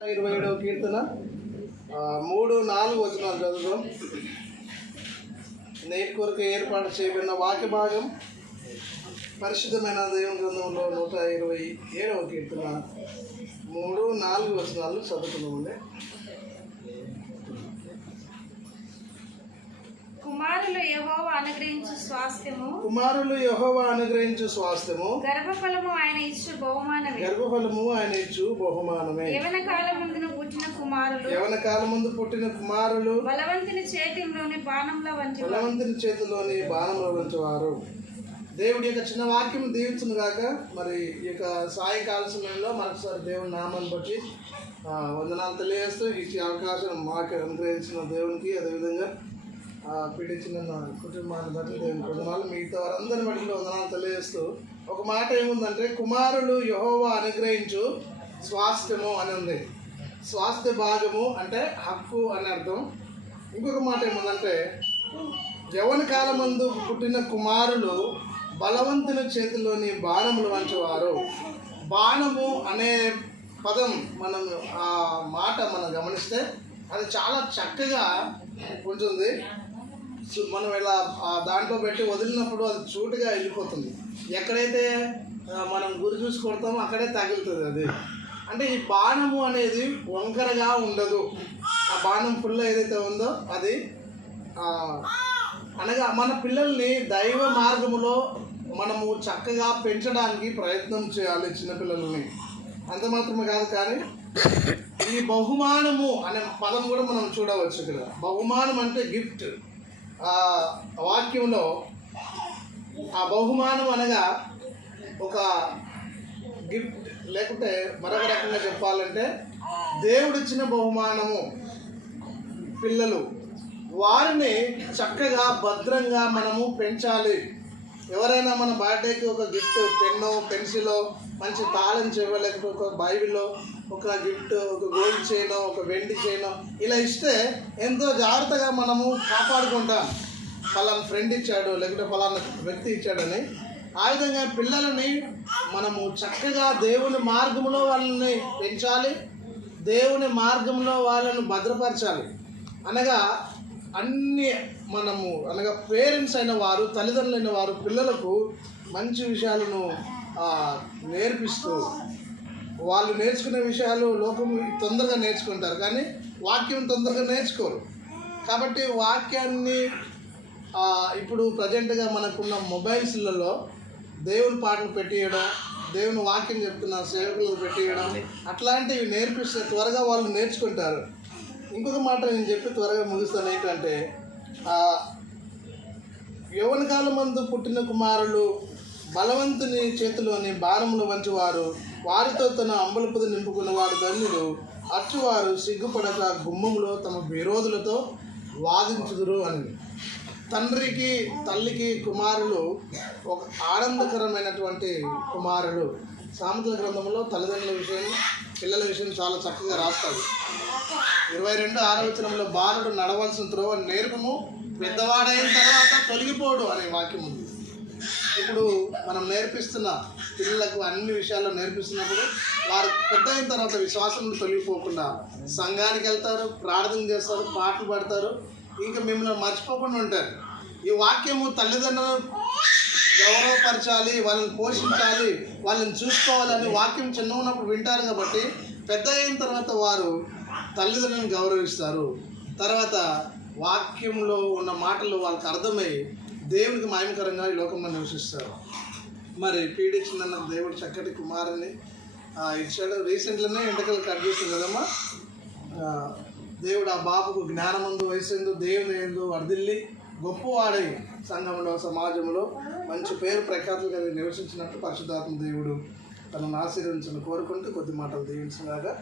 27వ కీర్తన 3-4 వచనాలు చదువుదాం. నేటి కొరకు ఏర్పాటు చేయబడిన వాక్య భాగం పరిశుద్ధమైన దేవుని గ్రంథంలో 127వ కీర్తన 3-4 వచనాలు చదువుకుందామండి. కుమారులు యెహోవా అనుగ్రహించు స్వాస్థ్యము గర్భఫలము ఆయన ఇచ్చు బహుమానమే యవన కాలమందు పుట్టిన కుమారులు బలవంతుని చేతిలోని బాణంలో వంచువారు. దేవుడి యొక్క చిన్న వాక్యం దీవించును గాక. మరి ఈ యొక్క సాయంకాల సమయంలో మరొకసారి దేవుని నామాన్ని బట్టి వందనాలు తెలియజేస్తూ ఇచ్చే అవకాశం మాకు అనుగ్రహించిన దేవునికి, అదేవిధంగా పీడించిన కుటుంబాన్ని బట్టి దేవుని వందనాలు, మిగతా వారందరిని బట్టి వందనాలు తెలియజేస్తూ ఒక మాట ఏముందంటే, కుమారులు యెహోవా అనుగ్రహించు స్వాస్థ్యము అని ఉంది. స్వాస్థ్య భాగము అంటే హక్కు అని అర్థం. ఇంకొక మాట ఏముందంటే, యవ్వన కాలమందు పుట్టిన కుమారులు బలవంతుని చేతిలోని బాణములు వంచేవారు. బాణము అనే పదం మనం ఆ మాట మనం గమనిస్తే అది చాలా చక్కగా ఉంటుంది. మనం ఇలా దాంట్లో పెట్టి వదిలినప్పుడు అది చూటుగా వెళ్ళిపోతుంది. ఎక్కడైతే మనం గురి చూసి కొడతామో అక్కడే తగులుతుంది అది. అంటే ఈ బాణము అనేది వంకరగా ఉండదు. ఆ బాణం పుల్ల ఏదైతే ఉందో అది అనగా మన పిల్లల్ని దైవ మార్గములో మనము చక్కగా పెంచడానికి ప్రయత్నం చేయాలి చిన్నపిల్లల్ని. అంత మాత్రమే కాదు, కానీ ఈ బహుమానము అనే పదం కూడా మనం చూడవచ్చు ఇక్కడ. బహుమానం అంటే గిఫ్ట్. వాక్యంలో ఆ బహుమానం అనగా ఒక గిఫ్ట్, లేకుంటే మరొక రకంగా చెప్పాలంటే దేవుడిచ్చిన బహుమానము. పిల్లలు వారిని చక్కగా భద్రంగా మనము పెంచాలి. ఎవరైనా మన బర్త్డేకి ఒక గిఫ్ట్, పెన్నో పెన్సిలో, మంచి తాళం చెవి, లేకపోతే ఒక బైబిల్లో ఒక గిఫ్ట్, ఒక గోల్డ్ చైనో, ఒక వెండి చైనో ఇలా ఇస్తే ఎంతో జాగ్రత్తగా మనము కాపాడుకుంటాం. ఫలానా ఫ్రెండ్ ఇచ్చాడు, లేకపోతే ఫలానా వ్యక్తి ఇచ్చాడని. ఆ విధంగా పిల్లలని మనము చక్కగా దేవుని మార్గంలో వాళ్ళని పెంచాలి, దేవుని మార్గంలో వాళ్ళని భద్రపరచాలి. అనగా అనగా పేరెంట్స్ అయిన వారు, తల్లిదండ్రులైన వారు పిల్లలకు మంచి విషయాలను నేర్పిస్తూ, వాళ్ళు నేర్చుకునే విషయాలు లోకం తొందరగా నేర్చుకుంటారు, కానీ వాక్యం తొందరగా నేర్చుకోరు. కాబట్టి వాక్యాన్ని ఇప్పుడు ప్రజెంట్గా మనకున్న మొబైల్స్లలో దేవుని పాటలు పెట్టియడం, దేవుని వాక్యం చెప్తున్న సేవకులు పెట్టియడం, అట్లాంటివి నేర్పిస్తే త్వరగా వాళ్ళు నేర్చుకుంటారు. ఇంకొక మాట నేను చెప్పి త్వరగా ముగిస్తాను. ఏంటంటే, యవ్వన కాలమందు పుట్టిన కుమారులు బలవంతుని చేతిలోని బాణములు వంచువారు. వారితో తన అంబలపుది నింపుకున్నవాడు ధన్యుడు. అచ్చువారు సిగ్గుపడక గుమ్మములో తమ విరోధులతో వాదించుదురు అని. తండ్రికి తల్లికి కుమారులు ఒక ఆనందకరమైనటువంటి కుమారులు. సామెతల గ్రంథంలో తల్లిదండ్రుల విషయం, పిల్లల విషయం చాలా చక్కగా రాస్తాడు. 22:6 వచనంలో, బాలుడు నడవలసిన త్రోవ నేర్పము, పెద్దవాడైన తర్వాత తొలగిపోడు అనే వాక్యం ఉంది. ఇప్పుడు మనం నేర్పిస్తున్న పిల్లలకు అన్ని విషయాల్లో నేర్పిస్తున్నప్పుడు వారు పెద్ద అయిన తర్వాత విశ్వాసంలో తొలగిపోకుండా సంఘానికి వెళ్తారు, ప్రార్థన చేస్తారు, పాటలు పాడతారు, ఇంకా మిమ్మల్ని మర్చిపోకుండా ఉంటారు. ఈ వాక్యము తల్లిదండ్రులు గౌరవపరచాలి, వాళ్ళని పోషించాలి, వాళ్ళని చూసుకోవాలని వాక్యం చిన్న ఉన్నప్పుడు వింటారు. కాబట్టి పెద్ద అయిన తర్వాత వారు తల్లిదండ్రులను గౌరవిస్తారు. తర్వాత వాక్యంలో ఉన్న మాటలు వాళ్ళకి అర్థమై దేవునికి మహిమకరంగా ఈ లోకంలో నివసిస్తారు. మరి పీడించిందన్న దేవుడు చక్కటి కుమారుని ఇచ్చాడు. రీసెంట్గానే ఎంటకలు కట్ చేస్తుంది కదమ్మా. దేవుడు ఆ బాబుకు జ్ఞానమందు వయసు దేవుని ఎందు వర్ధిల్లి గొప్పవాడై సంఘంలో, సమాజంలో మంచి పేరు ప్రఖ్యాతులు కలిగి నివసించినట్టు పరిశుద్ధాత్మ దేవుడు తనను ఆశీర్వదించాలని కోరుకుంటూ కొద్ది మాటలు దీవించగా